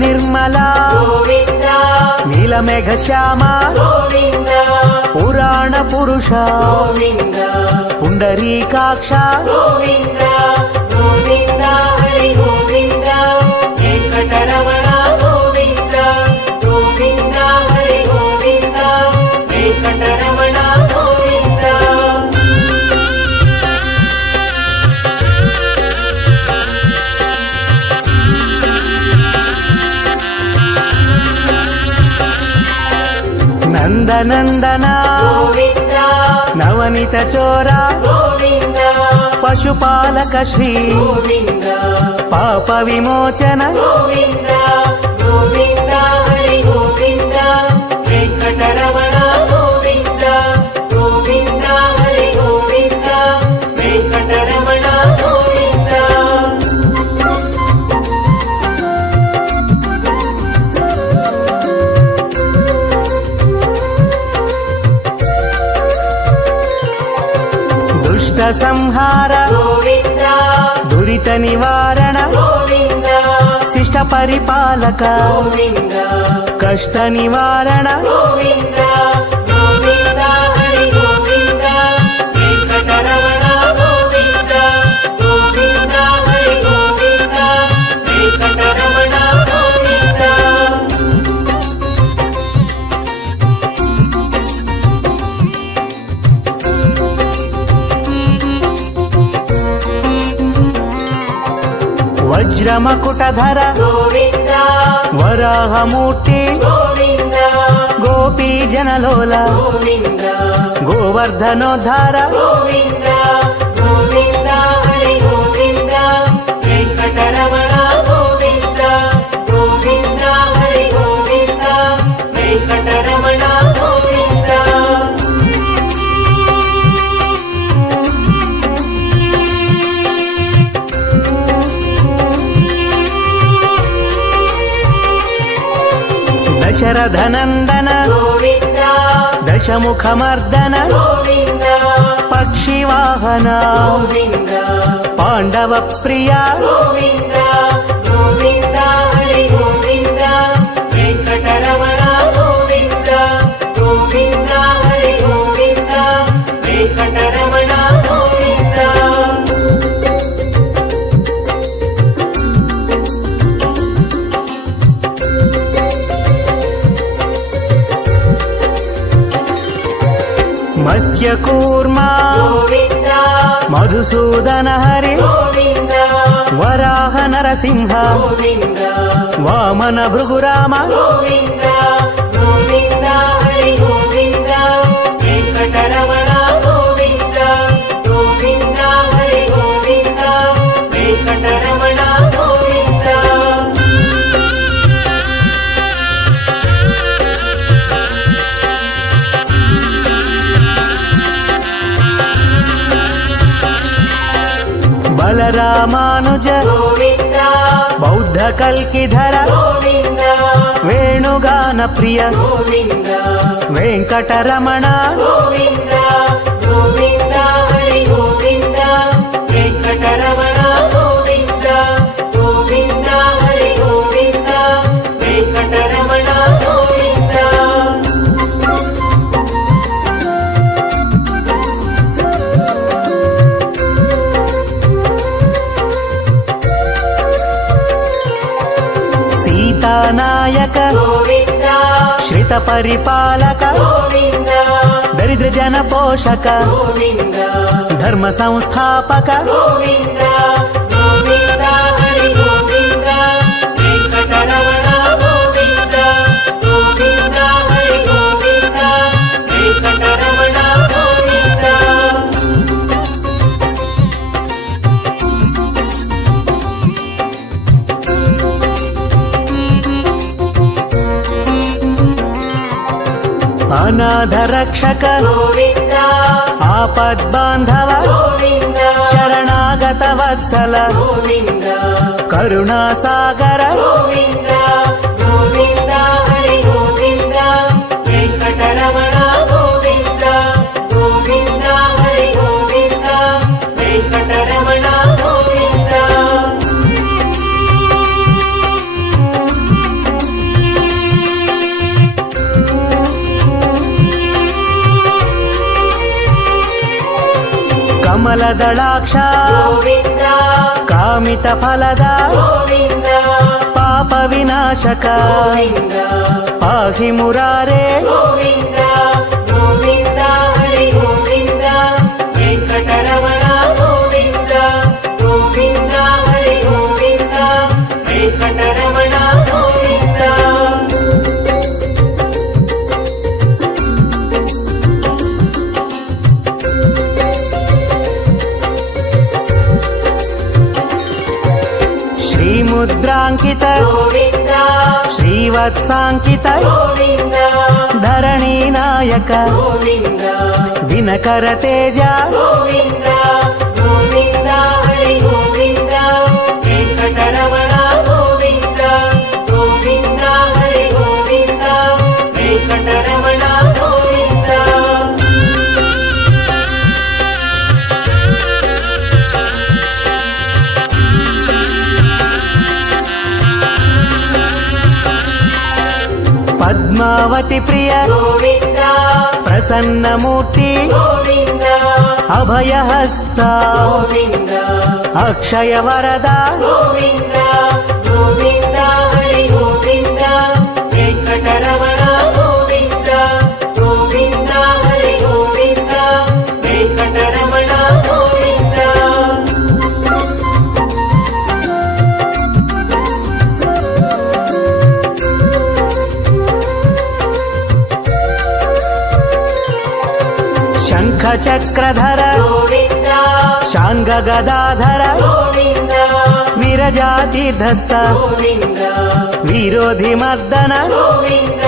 నిర్మల గోవింద నీలమేఘ శ్యామ గోవింద పురాణ పురుష గోవింద పుండరీకాక్ష గోవింద గోవింద హరి గోవింద వెంకటరమణ గోవింద గోవింద హరి గోవింద వెంకటరమణ గోవింద నందనందన గోవింద నవనిత చోర గోవింద పశుపాలక శ్రీ గోవింద పాప విమోచన గోవింద గోవింద హరి గోవింద వెంకటరమణ గోవింద గోవింద హరి గోవింద వెంకటరమణ గోవింద దుష్ట సంహార గోవింద దురిత నివారణ గోవింద శిష్ట పరిపాలక గోవింద కష్ట నివారణ గోవింద గోవింద హరి గోవింద వెంకటరమణ గోవింద గోవింద హరి గోవింద వెంకటరమణ గోవింద వజ్రమకుటధర గోవింద వరాహమూర్తి గోవింద గోపీ జనలోల గోవింద గోవర్ధనోద్ధార గోవింద గోవింద హరి గోవింద వెంకటరమణ గోవింద గోవింద హరి గోవింద వెంకటరమణ గోవింద దశరథనందన గోవింద దశముఖమర్దన గోవింద పక్షివాహన గోవింద పాండవ ప్రియ గోవింద గోవింద హరి గోవింద వెంకటరమణ గోవింద గోవింద హరి గోవింద వెంకటరమణ గోవింద మత్స్యకూర్మ గోవింద మధుసూదన హరి గోవింద వరాహ నరసింహ గోవింద వామన భృగురామ గోవింద గోవింద హరి గోవింద వెంకటరమణ గోవింద గోవింద హరి గోవింద వెంకటరమణ గోవింద బలరామానుజ గోవింద బౌద్ధ కల్కిధర గోవింద వేణుగాన ప్రియ గోవింద వెంకటరమణ గోవింద గోవింద హరి గోవింద వెంకటరమణ గోవింద గోవింద హరి గోవింద వెంకటరమణ గోవింద సీతానాయక గోవింద శ్రిత పరిపాలక గోవింద దరిద్ర జన పోషక గోవింద ధర్మ సంస్థాపక గోవింద గోవింద హరి గోవింద వెంకటరమణ గోవింద గోవింద హరి గోవింద వెంకటరమణ గోవింద అనాథ రక్షక గోవింద ఆపద్బాంధవ గోవింద శరణాగత వత్సల గోవింద కరుణాసాగర గోవింద గోవింద హరి గోవింద వెంకటరమణ గోవింద గోవింద హరి గోవింద వెంకటరమణ గోవింద ಕಮಲದಳಾಕ್ಷ ಗೋವಿಂದ ಕಾಮಿತ ಫಲದ ಗೋವಿಂದ ಪಾಪ ವಿನಾಶಕ ಗೋವಿಂದ ಪಾಹಿ ಮುರಾರೇ ಗೋವಿಂದ ಗೋವಿಂದ ಹರಿ ಗೋವಿಂದ ವೆಂಕಟರಮಣ ಗೋವಿಂದ ಗೋವಿಂದ ಹರಿ ಗೋವಿಂದ ವೆಂಕಟರಮಣ ಗೋವಿಂದ ಶ್ರೀಮುದ್ರಾಂಕಿತ ಗೋವಿಂದ ಶ್ರೀವತ್ಸಾಂಕಿತ ಗೋವಿಂದ ಧರಣಿ ನಾಯಕ ಗೋವಿಂದ ದಿನಕರ ತೇಜ ಗೋವಿಂದ ಗೋವಿಂದ ಹರಿ ಗೋವಿಂದ ವೆಂಕಟರಮಣ ಗೋವಿಂದ ಗೋವಿಂದ ಹರಿ ಗೋವಿಂದ ವೆಂಕಟರಮಣ ಗೋವಿಂದ ಪದ್ಮಾವತಿ ಪ್ರಿಯ ಗೋವಿಂದ ಪ್ರಸನ್ನ ಮೂರ್ತಿ ಗೋವಿಂದ ಅಭಯ ಹಸ್ತ ಗೋವಿಂದ ಅಕ್ಷಯ ವರದ ಗೋವಿಂದ ಗೋವಿಂದ ಹರಿ ಗೋವಿಂದ ವೆಂಕಟರಮಣ ಗೋವಿಂದ ಗೋವಿಂದ ಹರಿ ಗೋವಿಂದ ವೆಂಕಟರಮಣ ಗೋವಿಂದ ಶಂಖ ಚಕ್ರಧರ ಗೋವಿಂದ ಶಾಂಗ ಗದಾಧರ ಗೋವಿಂದ ವಿರಜಾತೀರ್ಧಸ್ಥ ಗೋವಿಂದ ವಿರೋಧಿ ಮರ್ದನ ಗೋವಿಂದ